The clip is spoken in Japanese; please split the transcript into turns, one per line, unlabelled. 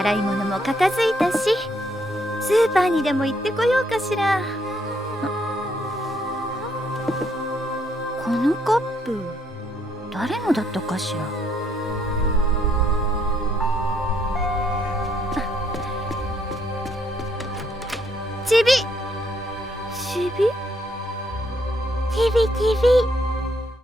洗い物も片付いたしスーパーにでも行ってこようかしら。このカップ誰のだったかしら？ちび
ちび
ちびちび